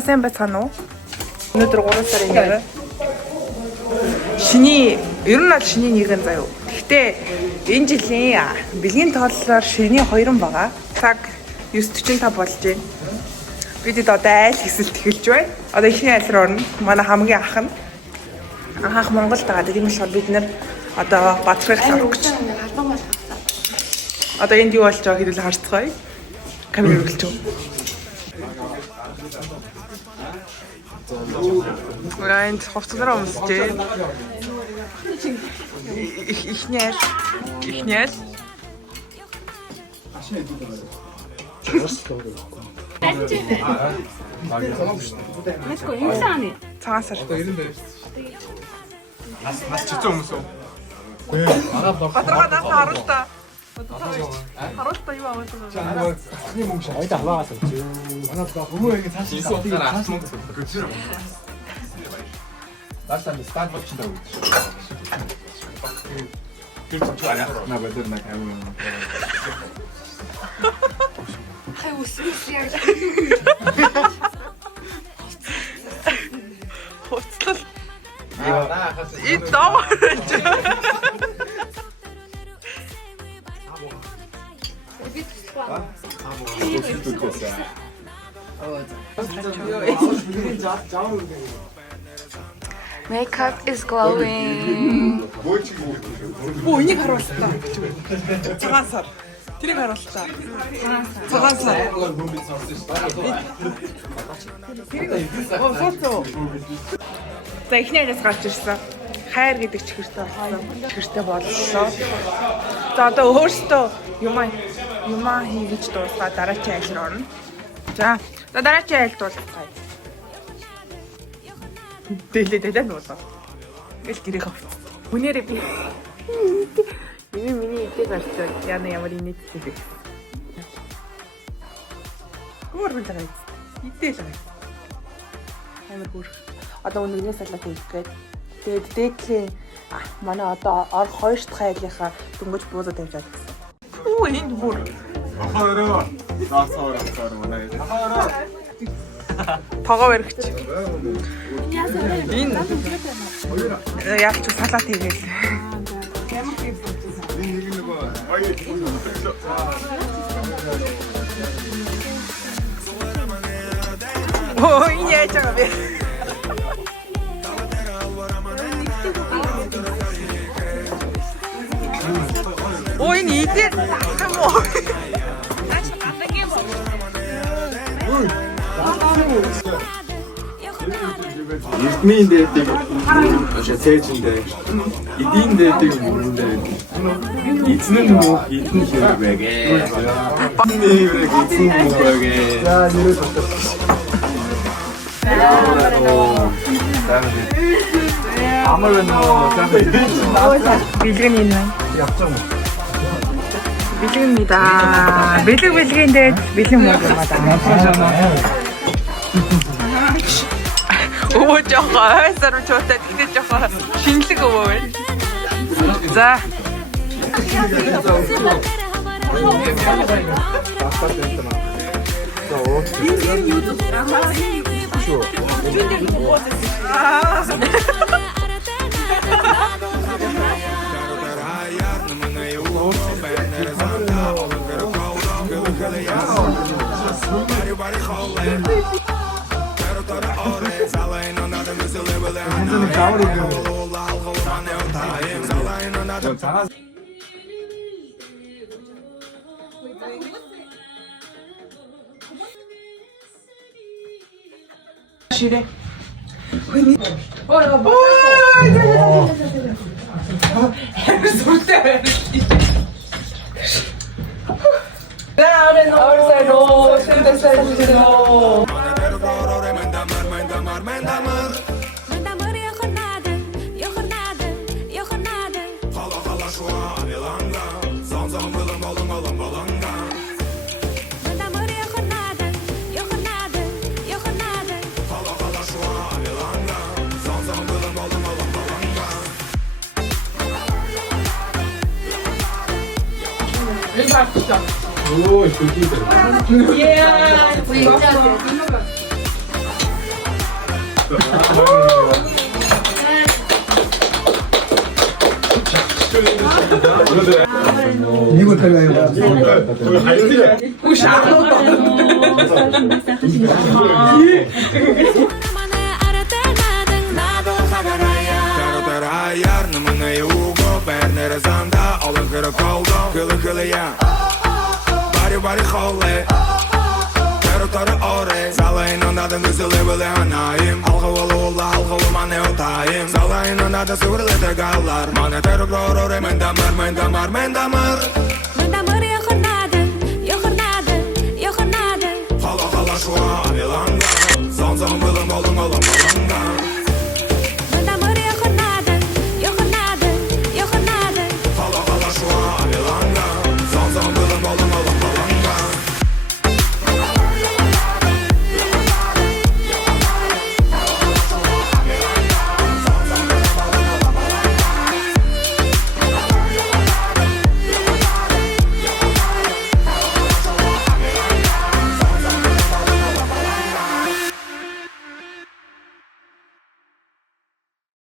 сайн байцгаана уу? Өнөөдөр 3 сарын 1. Шиний, ер нь бол шиний 1 заяа. Гэхдээ энэ жилийн бэлгийн тооллоор шиний 2 байгаа. Цаг 9:45 болж байна. Бид одоо айл хэсэлт эхэлж байна. Одоо ихний айл руу орно. Манай хамгийн ах нь анх Монголд байгаа. Тийм болохоор бид нэр одоо бацрах авах гэж. Одоо энд юу болж байгааг хэдүүл харцгаая. Камер үргэлж үү. Энд хувцасаараа өмсчээ. Ихний айл. Цагаасар. Нас чицэн өмсөө. Батаргаа нас харуултаа. Харуултаа юу аваад байгаа. Ахны мөнгө шаа. Ойда аваагаас өгч. Манайд хүмүүнийг цааш цааш мөнгө өгч. Дасаа стат болчихсон даа. Тэр ч аях на бэлэр на камер. Хай үсвэс яг. Хоцлол. И товарч. Makeup is glowing. Оо энийг харуултаа. Цагаансар. Тэрийг харуултаа. Цагаансар. Оо фото. За ихний араас гарч ирсэн. Хайр гэдэг чихэртэй болсон. Чихэртэй боллоо. За одоо өөртөө юмаа хийж дуусгаа дараачийн айл руу орно. За дараачийн айл дуусгая. Дэлээ нуулаа. Гэл гэрээ хавц. Хүнээрээ би миний идэх гарчаа. Ямар инээд чиг. Гүрэн цагаа. Идэл байгаа. Амар гүр. Одоо өнөөний салат хийх гээд. Тэгээд дээдлийн манай одоо ор 2 дахь айлынхаа дөнгөж буудад тавьжаад гэсэн. Үу энд бүр. Ахаараа. Заасаар манай. Ахаараа. Тогоо баригч. Энэ яг ч салат хийгээл. Нэг нөгөө аяа. Оо энэ яаж байгаа бэ? Оо энэ идэх юм уу? Эрдмийн дээдэг шатээжиндээ эдийн дээдэг юмдээ эзэн мөн эзэн хэрэг байгээ. Багны хэрэг эзэн мөн байгээ. За нэрээ татах. Амар нөө Бэлгэн энэ байна. явцсан. Бэлгэн да. Бэлгэн дээд бэлэн муу юм аа. Өвөө жоохон ойсоор чуутай тэгтээ жоохон шинэлэг өвөө байна. За. Шире. Ой, сүртэй. Орсайно, сүртэй. Ой, шүтээ. Yeah. 이거 따라요. Ayar namına yugo Bernere zanda Alın kırı koldo Kılı kılı ya Bari bari kholle Kero tarı ore Salayın ondadan kızılı bile hanayım Halka volu ulla halka ul mane otayım Salayın ondadan sıvırlı tegallar Mane teruk ror ore men damar